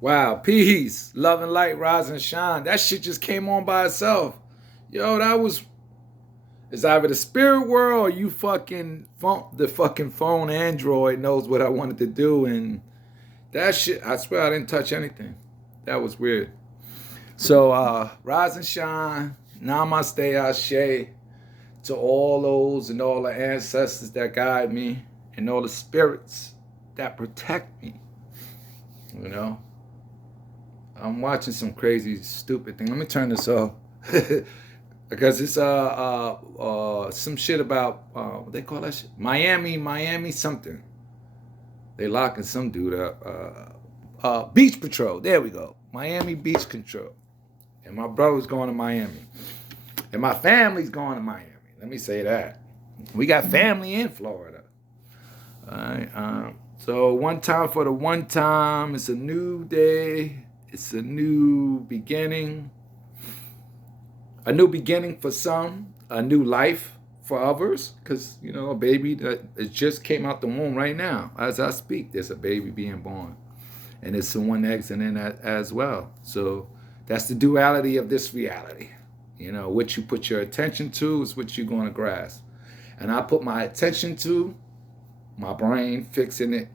Wow, peace, love and light, rise and shine. That shit just came on by itself. Yo, that was it's either the spirit world or you fucking phone, the fucking phone Android knows what I wanted to do, and that shit. I swear I didn't touch anything. That was weird. So rise and shine, namaste, ashe, to all those and all the ancestors that guide me, and all the spirits that protect me. You know. I'm watching some crazy, stupid thing. Let me turn this off. Because it's some shit about what they call that shit? Miami something. They locking some dude up. Beach Patrol. There we go. Miami Beach Control. And my brother's going to Miami. And my family's going to Miami. Let me say that. We got family in Florida. All right. So one time for the one time. It's a new day. It's a new beginning. A new beginning for some. A new life for others. Because, you know, a baby that it just came out the womb right now. As I speak, there's a baby being born. And there's someone exiting as well. So that's the duality of this reality. You know, what you put your attention to is what you're going to grasp. And I put my attention to my brain, fixing it.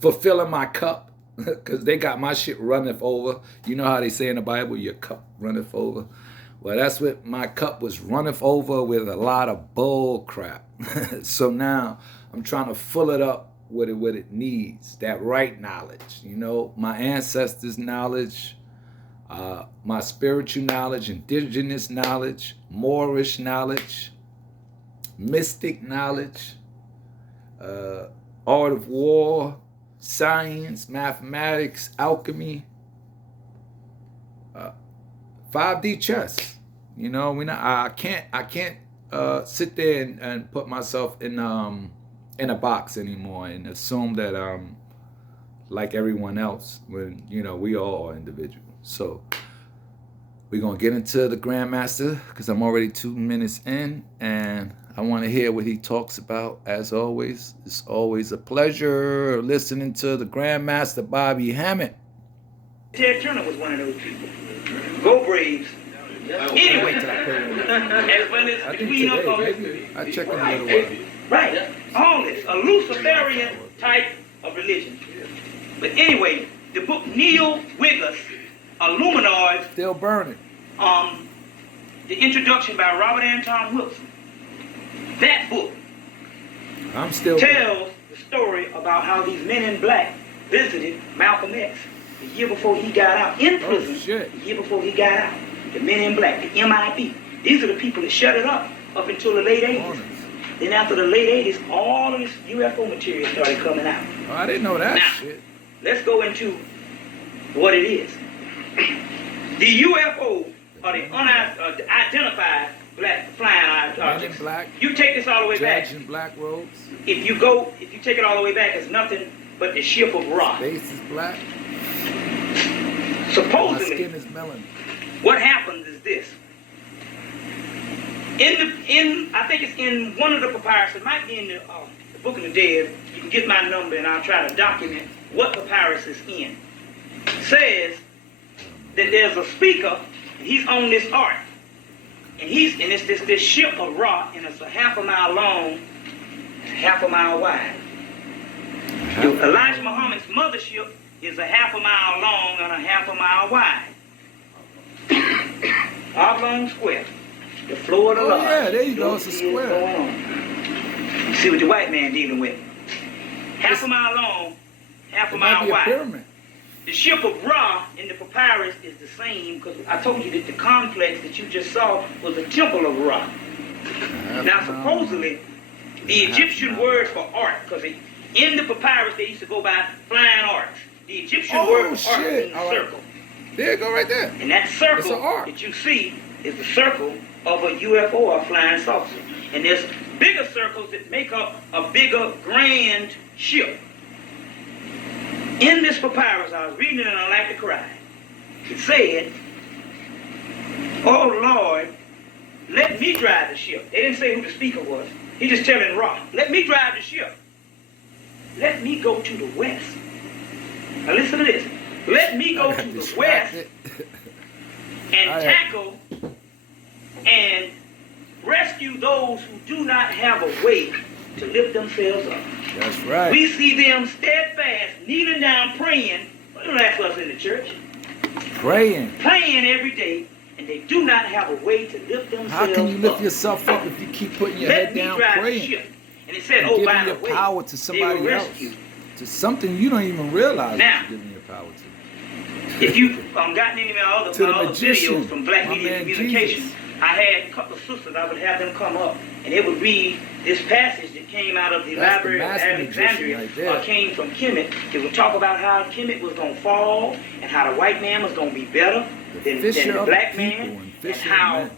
Fulfilling my cup, because they got my shit runneth over. You know how they say in the Bible, your cup runneth over? Well, that's what my cup was, runneth over with a lot of bull crap. So now I'm trying to fill it up with what it needs, that right knowledge. You know, my ancestors' knowledge, my spiritual knowledge, indigenous knowledge, Moorish knowledge, mystic knowledge, art of war, science, mathematics, alchemy, 5D chess. You know, I can't sit there and put myself in a box anymore and assume that I'm like everyone else when, you know, we all are individuals. So we're gonna get into the Grandmaster because I'm already 2 minutes in and I want to hear what he talks about. As always, it's always a pleasure listening to the Grandmaster Bobby Hemitt. Ted Turner was one of those people. Go Braves. Anyway, as well as between us, I check in a little while. Right. All this, a Luciferian type of religion. But anyway, the book Neil Wiggers, Illuminoids, Still burning. The introduction by Robert Anton Wilson. That book tells the story about how these men in black visited Malcolm X the year before he got out in prison. The year before he got out. The men in black, the MIB. These are the people that shut it up until the late 80s. Then after the late 80s, all of this UFO material started coming out. Oh, I didn't know that now, shit. Let's go into what it is. The UFO are the unidentified black flying objects. Black, you take this all the way back. In black robes. If you take it all the way back, it's nothing but the ship of Ra. Face is black. Supposedly, my skin is melanin. What happens is this. I think it's in one of the papyrus. It might be in the Book of the Dead. You can get my number and I'll try to document what papyrus is in. It says that there's a speaker. He's on this ark. And it's this ship of Ra, and it's a half a mile long and half a mile wide. Elijah Muhammad's mothership is a half a mile long and a half a mile wide. Oblong square. The floor of the lodge. Yeah, there you go. It's a square. You see what the white man dealing with. Half a mile long, half a mile wide. Pyramid. The ship of Ra in the papyrus is the same because I told you that the complex that you just saw was the temple of Ra. Now, supposedly, the Egyptian word for ark, because in the papyrus they used to go by flying arcs. The Egyptian word for ark means circle. There you go, right there. And that circle that you see is the circle of a UFO or a flying saucer. And there's bigger circles that make up a bigger grand ship. In this papyrus, I was reading it and I like to cry. It said, "Oh Lord, let me drive the ship." They didn't say who the speaker was. He just telling Ra, "Let me drive the ship." let me go to the west. Now listen to this. Let me go to the west and tackle and rescue those who do not have a way to lift themselves up. That's right. We see them steadfast, kneeling down, praying. What do that for us in the church? Praying every day, and they do not have a way to lift themselves up. How can you lift yourself up if you keep putting your head down praying? And it said, oh, by the way, power to somebody else, to something you don't even realize now, you're giving your power to. If you gotten any of my other videos from Black Media Communications, I had a couple of sisters, I would have them come up, and they would read this passage that came out of the Library of Alexandria, came from Hemitt. It would talk about how Hemitt was going to fall, and how the white man was going to be better than the black man, and how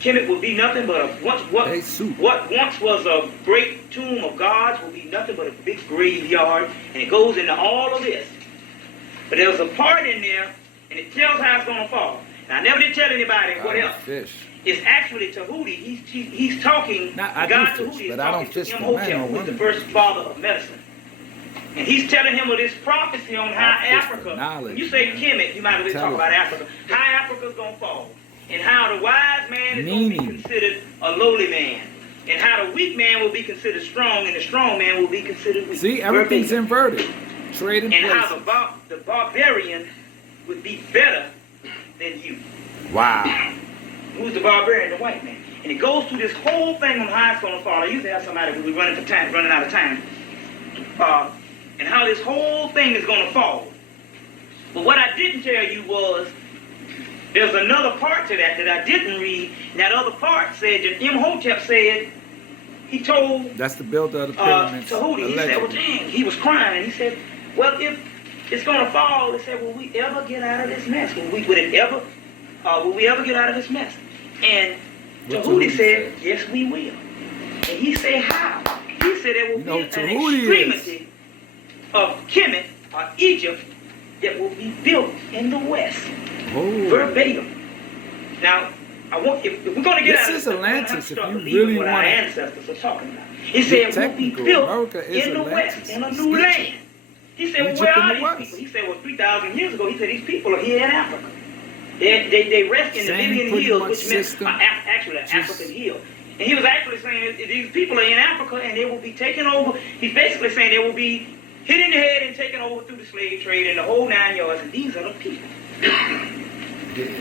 Hemitt would be nothing but what once was a great tomb of gods will be nothing but a big graveyard, and it goes into all of this. But there was a part in there, and it tells how it's going to fall. Now, I never did tell anybody what else. It's actually Tahuti. He's talking. God Tahuti is talking to Imhotep, who was the first father of medicine. And he's telling him of this prophecy on how Africa, when you say Kemet, you might as well talk about Africa, how Africa's going to fall. And how the wise man is going to be considered a lowly man. And how the weak man will be considered strong, and the strong man will be considered weak. See, everything's inverted. Trading and how the barbarian would be better than you. Wow. Who's the barbarian? The white man. And it goes through this whole thing on how it's going to fall. I used to have somebody who was running out of time. And how this whole thing is going to fall. But what I didn't tell you was, there's another part to that I didn't read. And that other part said that Imhotep said, he told that's the builder of the pyramids. Tahuti, he said, well, dang, he was crying. And he said, well, if it's going to fall, he said, will we ever get out of this mess? Will we ever get out of this mess? And Tahuti said, yes, we will. And he said, how? He said there will be an extremity of Kemet, or Egypt, that will be built in the west. Oh. Verbatim. Now, if we're going to get out of this, Atlantis, if you really want, our ancestors are talking about. He said it will be built in the west, in a new land. He said, well, where are these people? He said, well, 3,000 years ago, he said, these people are here in Africa. They rest in the Libyan hills, which meant actually an African hill. And he was actually saying that these people are in Africa and they will be taken over. He's basically saying they will be hit in the head and taken over through the slave trade and the whole 9 yards. And these are the people.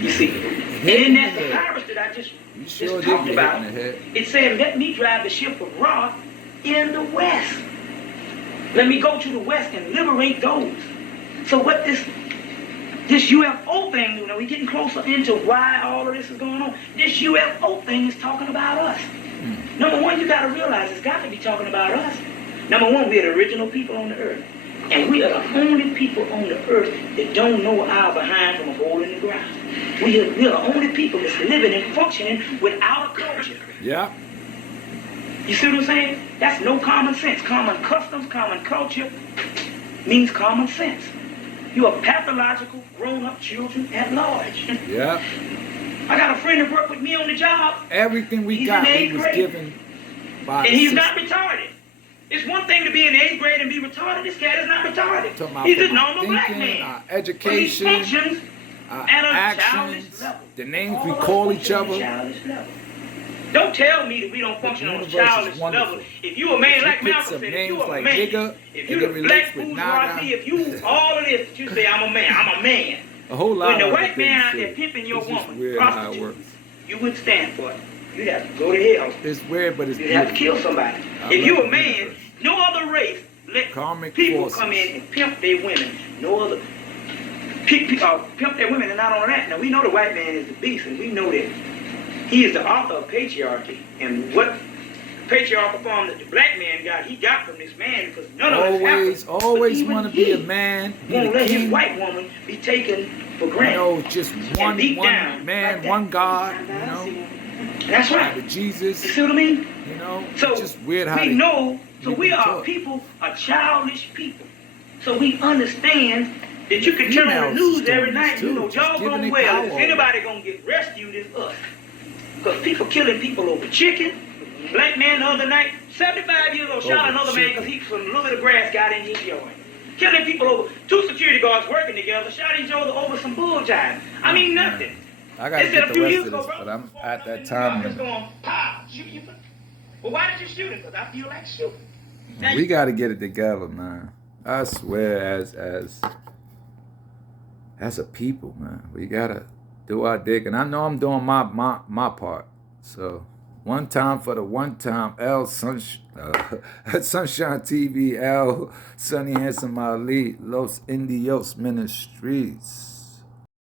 You see. And in that papyrus that I just talked about, it said, let me drive the ship of Ra in the west. Let me go to the west and liberate those. So what this UFO thing, you know, we're getting closer into why all of this is going on. This UFO thing is talking about us. Number one, you got to realize it's got to be talking about us. Number one, we are the original people on the earth. And we are the only people on the earth that don't know our behind from a hole in the ground. We are the only people that's living and functioning without a culture. Yeah. You see what I'm saying? That's no common sense. Common customs, common culture means common sense. You are pathological, grown-up children at large. Yeah. I got a friend that worked with me on the job. Everything we got, he was given by and he's not retarded. It's one thing to be in the 8th grade and be retarded. This cat is not retarded. He's a normal black man. Our education, but he functions our at a actions, level. the names we call each other. Don't tell me that we don't function on a childish level. If you a man like Malcolm said, if you a man, if you the black bourgeoisie, if you all of this, you say I'm a man, I'm a man. A whole lot. When the white man out there pimping your woman, prostitute, you wouldn't stand for it. You'd have to go to hell. It's weird, but it's you'd have to kill somebody. If you a man, no other race let people come in and pimp their women. No other pimp their women, and not only that. Now we know the white man is the beast, and we know that he is the author of patriarchy. And what patriarchal form that the black man got, he got from this man, because none of us always want to be a man, be won't the let king. his white woman be taken for granted. You know, just one man, like one God. You know. That's right. With Jesus. You see what I mean? You know, so it's just weird how we know. So we are people, are childish people. So we understand that you can turn on the news every night. You know, y'all gonna well. If anybody gonna get rescued, it's us. Because people killing people over chicken, Black man the other night, 75 years old, shot Over another man chicken. because he some little bit of grass got in his yard. Killing people over, 2 security guards working together, shot each other over some bull jive. I mean, nothing. I gotta They said get a the few rest years of ago, this, bro, but I'm walking at up that in time New York, limit. it's going, pow, shoot you. Well, why did you shoot him? Because I feel like shooting. Now, We gotta get it together, man. I swear, as a people, man, we gotta do our dig, and I know I'm doing my part. So, one time for the one time, Sunshine TV, Sunny Handsome Ali, Los Indios Ministries.